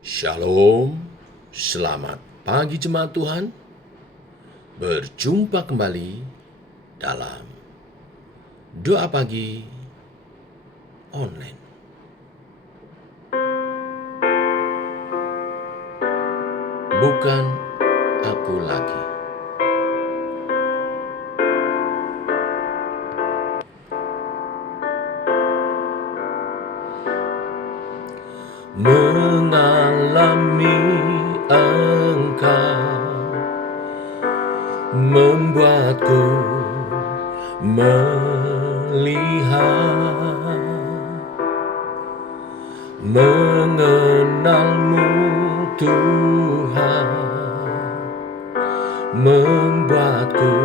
Shalom, selamat pagi jemaat Tuhan. Berjumpa kembali dalam doa pagi online. Bukan aku lagi. Mengalami engkau membuatku melihat, mengenalmu Tuhan, membuatku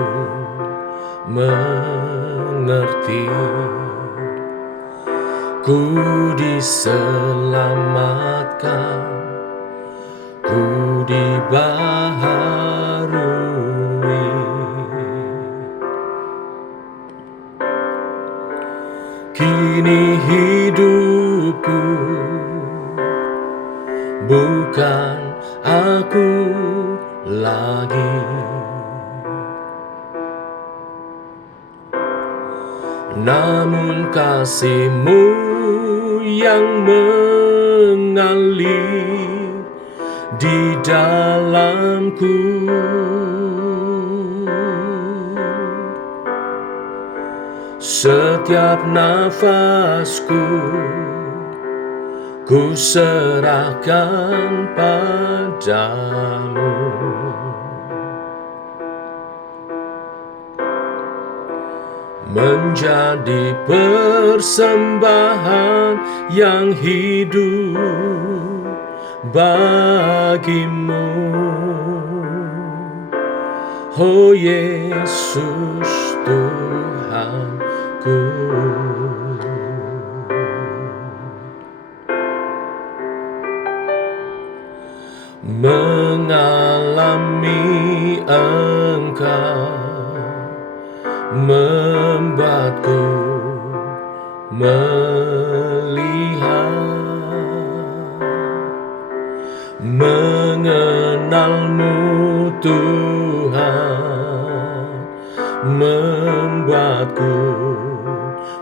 mengerti. Ku diselamatkan, ku dibaharui. Kini hidupku bukan aku lagi, namun kasih-Mu yang mengalir di dalamku. Setiap nafasku ku serahkan padamu. Menjadi persembahan yang hidup bagimu, oh Yesus Tuhanku. Mengalami Engkau membuatku melihat, mengenalmu Tuhan, membuatku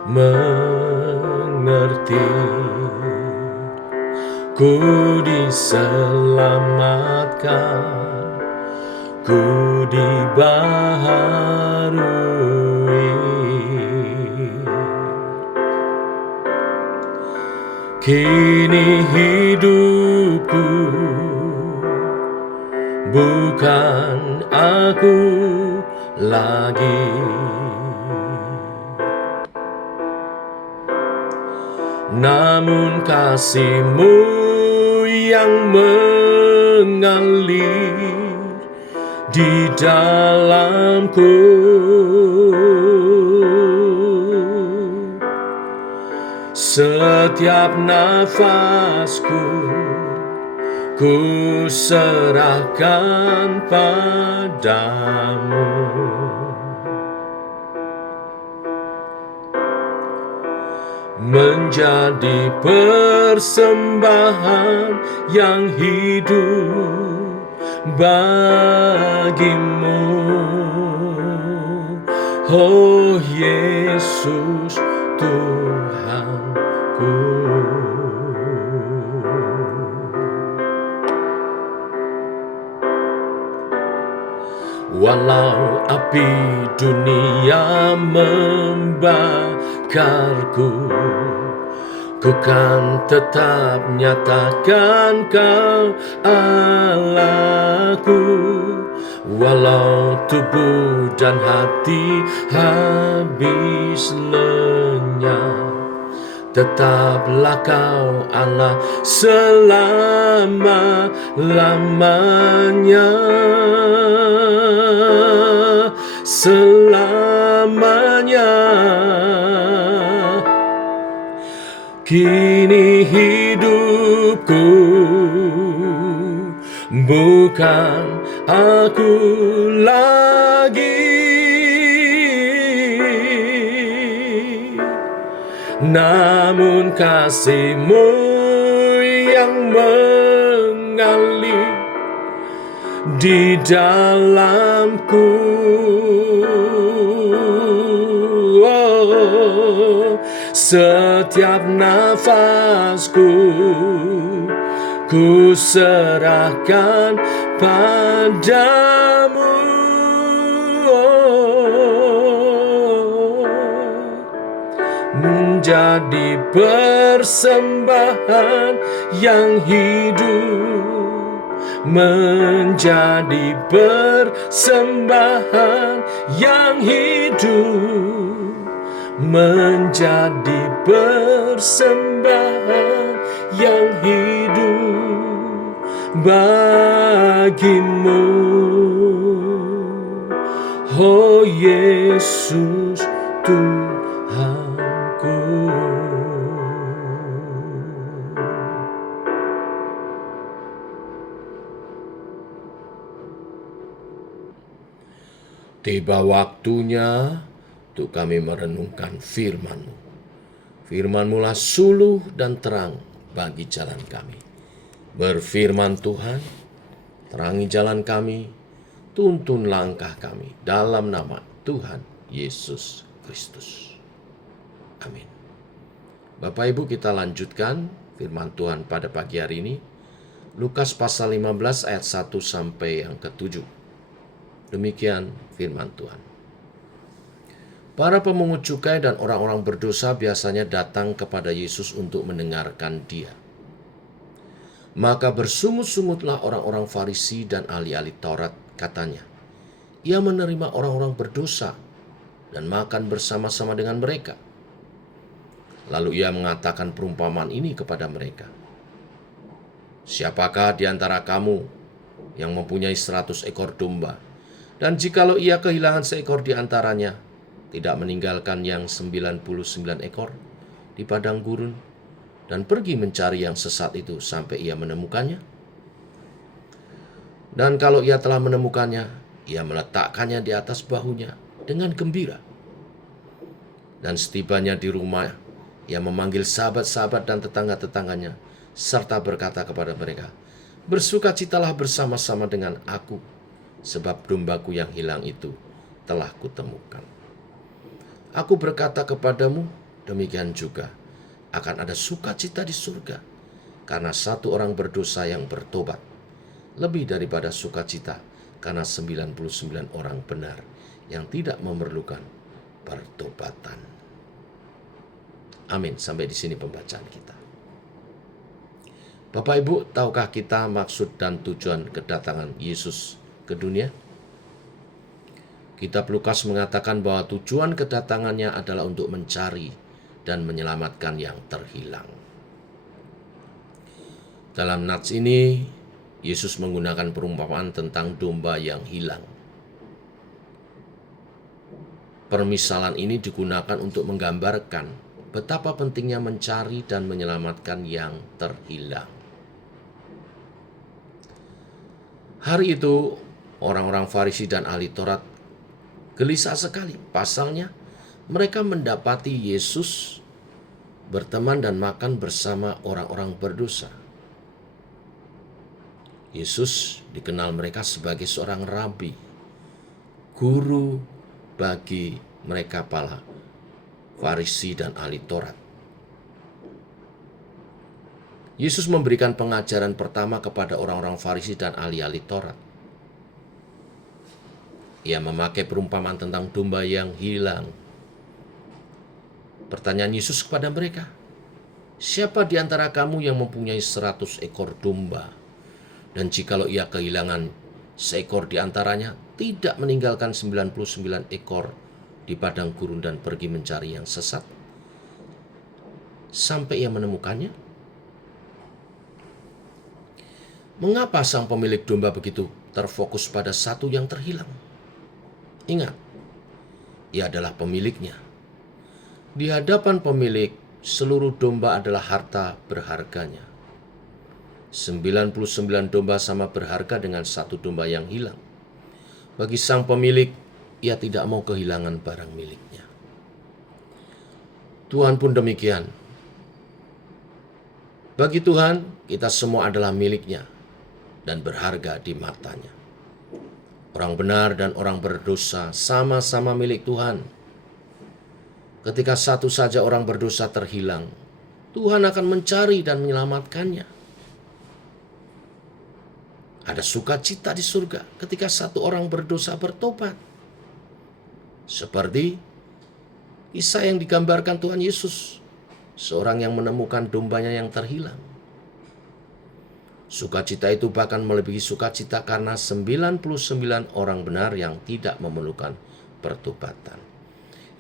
mengerti. Ku diselamatkan, ku dibaharui. Kini hidupku bukan aku lagi, namun kasih-Mu yang mengalir di dalamku. Setiap nafasku ku serahkan padamu. Menjadi persembahan yang hidup bagimu, oh Yesus Tuhanku. Walau api dunia membakarku, ku kan tetap nyatakan Kau Allahku. Walau tubuh dan hati habis lenyap, tetaplah Kau Allah selama-lamanya. Selamanya. Kini hidupku bukan aku lagi, namun kasih-Mu yang di dalamku. Oh, setiap nafasku ku serahkan padamu. Oh, menjadi persembahan yang hidup, menjadi persembahan yang hidup, menjadi persembahan yang hidup bagimu. Oh Yesus Tuhanku. Tiba waktunya untuk kami merenungkan firman-Mu. Firman-Mu-lah suluh dan terang bagi jalan kami. Berfirman Tuhan, terangi jalan kami, tuntun langkah kami dalam nama Tuhan Yesus Kristus. Amin. Bapak Ibu, kita lanjutkan firman Tuhan pada pagi hari ini. Lukas pasal 15 ayat 1 sampai yang ke-7. Demikian firman Tuhan. Para pemungut cukai dan orang-orang berdosa biasanya datang kepada Yesus untuk mendengarkan Dia. Maka bersungut-sungutlah orang-orang Farisi dan ahli-ahli Taurat, katanya, Ia menerima orang-orang berdosa dan makan bersama-sama dengan mereka. Lalu Ia mengatakan perumpamaan ini kepada mereka. Siapakah di antara kamu yang mempunyai 100 ekor domba, dan jikalau ia kehilangan seekor di antaranya, tidak meninggalkan yang 99 ekor di padang gurun, dan pergi mencari yang sesat itu sampai ia menemukannya? Dan kalau ia telah menemukannya, ia meletakkannya di atas bahunya dengan gembira. Dan setibanya di rumah, ia memanggil sahabat-sahabat dan tetangga-tetangganya, serta berkata kepada mereka, bersukacitalah bersama-sama dengan aku, sebab dombaku yang hilang itu telah kutemukan. Aku berkata kepadamu, demikian juga akan ada sukacita di surga karena satu orang berdosa yang bertobat, lebih daripada sukacita karena 99 orang benar yang tidak memerlukan pertobatan. Amin. Sampai di sini pembacaan kita. Bapak Ibu, tahukah kita maksud dan tujuan kedatangan Yesus ke dunia? Kitab Lukas mengatakan bahwa tujuan kedatangannya adalah untuk mencari dan menyelamatkan yang terhilang. Dalam nats ini, Yesus menggunakan perumpamaan tentang domba yang hilang. Permisalan ini digunakan untuk menggambarkan betapa pentingnya mencari dan menyelamatkan yang terhilang. Hari itu, orang-orang Farisi dan ahli Taurat gelisah sekali. Pasalnya, mereka mendapati Yesus berteman dan makan bersama orang-orang berdosa. Yesus dikenal mereka sebagai seorang rabi, guru bagi mereka para Farisi dan ahli Taurat. Yesus memberikan pengajaran pertama kepada orang-orang Farisi dan ahli-ahli Taurat. Ia memakai perumpamaan tentang domba yang hilang. Pertanyaan Yesus kepada mereka, siapa di antara kamu yang mempunyai 100 ekor domba, dan jikalau ia kehilangan seekor di antaranya, tidak meninggalkan 99 ekor di padang gurun dan pergi mencari yang sesat sampai ia menemukannya? Mengapa sang pemilik domba begitu terfokus pada satu yang terhilang? Ingat, ia adalah pemiliknya. Di hadapan pemilik, seluruh domba adalah harta berharganya. 99 domba sama berharga dengan satu domba yang hilang. Bagi sang pemilik, ia tidak mau kehilangan barang miliknya. Tuhan pun demikian. Bagi Tuhan, kita semua adalah miliknya dan berharga di matanya. Orang benar dan orang berdosa sama-sama milik Tuhan. Ketika satu saja orang berdosa terhilang, Tuhan akan mencari dan menyelamatkannya. Ada sukacita di surga ketika satu orang berdosa bertobat. Seperti kisah yang digambarkan Tuhan Yesus, seorang yang menemukan dombanya yang terhilang. Sukacita itu bahkan melebihi sukacita karena 99 orang benar yang tidak memerlukan pertobatan.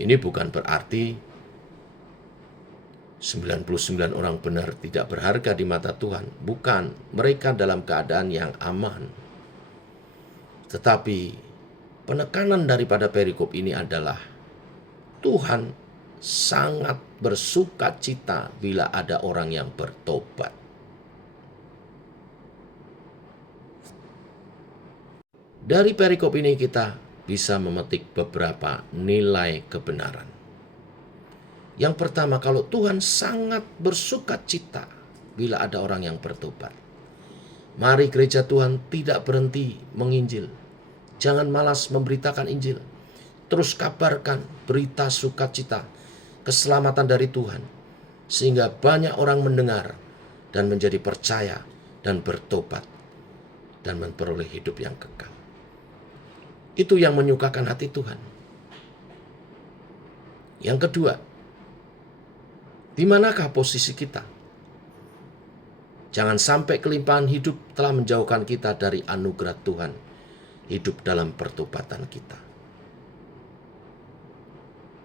Ini bukan berarti 99 orang benar tidak berharga di mata Tuhan. Bukan, mereka dalam keadaan yang aman. Tetapi penekanan daripada perikop ini adalah Tuhan sangat bersukacita bila ada orang yang bertobat. Dari perikop ini kita bisa memetik beberapa nilai kebenaran. Yang pertama, kalau Tuhan sangat bersukacita bila ada orang yang bertobat. Mari gereja Tuhan tidak berhenti menginjil. Jangan malas memberitakan Injil. Terus kabarkan berita sukacita, keselamatan dari Tuhan. Sehingga banyak orang mendengar dan menjadi percaya dan bertobat dan memperoleh hidup yang kekal. Itu yang menyukakan hati Tuhan. Yang kedua, di manakah posisi kita? Jangan sampai kelimpahan hidup telah menjauhkan kita dari anugerah Tuhan. Hidup dalam pertobatan kita.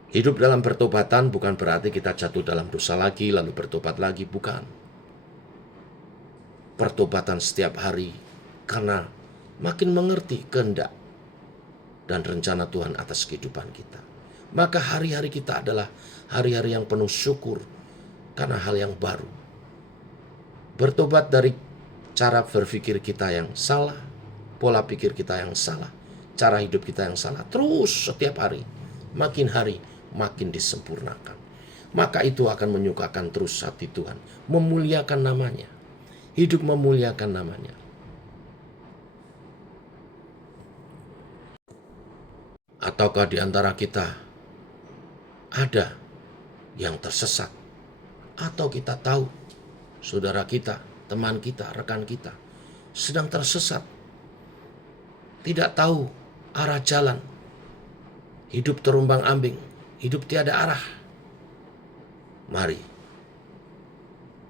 Hidup dalam pertobatan bukan berarti kita jatuh dalam dosa lagi, lalu bertobat lagi. Bukan. Pertobatan setiap hari karena makin mengerti kehendak dan rencana Tuhan atas kehidupan kita. Maka hari-hari kita adalah hari-hari yang penuh syukur karena hal yang baru. Bertobat dari cara berpikir kita yang salah, pola pikir kita yang salah, cara hidup kita yang salah. Terus setiap hari, makin hari, makin disempurnakan. Maka itu akan menyukakan terus hati Tuhan. Memuliakan namanya. Hidup memuliakan namanya. Ataukah di antara kita ada yang tersesat? Atau kita tahu saudara kita, teman kita, rekan kita sedang tersesat. Tidak tahu arah jalan. Hidup terombang-ambing, hidup tiada arah. Mari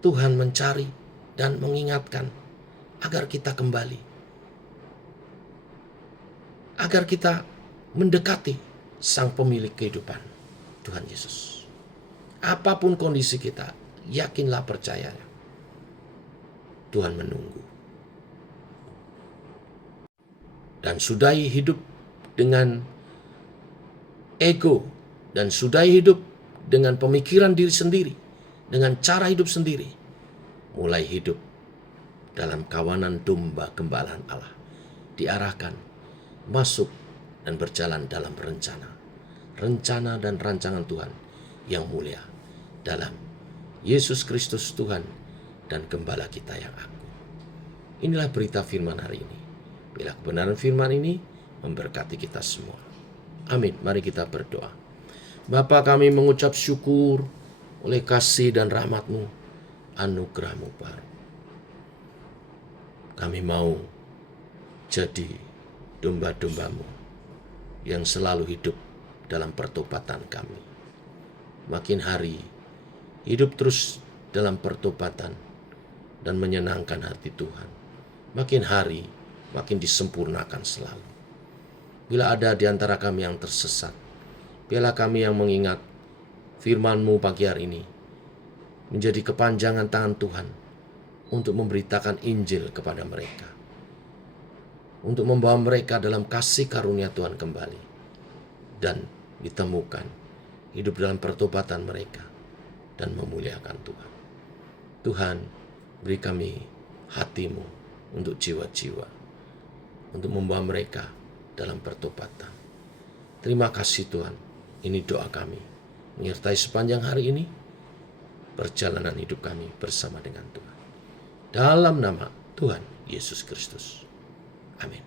Tuhan mencari dan mengingatkan agar kita kembali. Agar kita mendekati Sang Pemilik kehidupan, Tuhan Yesus. Apapun kondisi kita, yakinlah, percaya, Tuhan menunggu. Dan sudahi hidup dengan ego, dan sudahi hidup dengan pemikiran diri sendiri, dengan cara hidup sendiri. Mulai hidup dalam kawanan domba gembalaan Allah. Diarahkan, masuk, dan berjalan dalam rencana dan rancangan Tuhan yang mulia dalam Yesus Kristus Tuhan dan Gembala kita yang agung. Inilah berita firman hari ini. Bila kebenaran firman ini memberkati kita semua. Amin. Mari kita berdoa. Bapa, kami mengucap syukur oleh kasih dan rahmat-Mu, anugerah-Mu baru. Kami mau jadi domba-domba-Mu yang selalu hidup dalam pertobatan kami. Makin hari hidup terus dalam pertobatan dan menyenangkan hati Tuhan. Makin hari makin disempurnakan selalu. Bila ada di antara kami yang tersesat, biarlah kami yang mengingat firman-Mu pagi hari ini menjadi kepanjangan tangan Tuhan untuk memberitakan Injil kepada mereka. Untuk membawa mereka dalam kasih karunia Tuhan kembali. Dan ditemukan hidup dalam pertobatan mereka dan memuliakan Tuhan. Tuhan, beri kami hati-Mu untuk jiwa-jiwa. Untuk membawa mereka dalam pertobatan. Terima kasih Tuhan. Ini doa kami. Menyertai sepanjang hari ini perjalanan hidup kami bersama dengan Tuhan. Dalam nama Tuhan Yesus Kristus. Amin.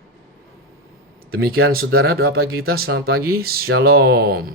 Demikian saudara doa pagi kita. Selamat pagi. Shalom.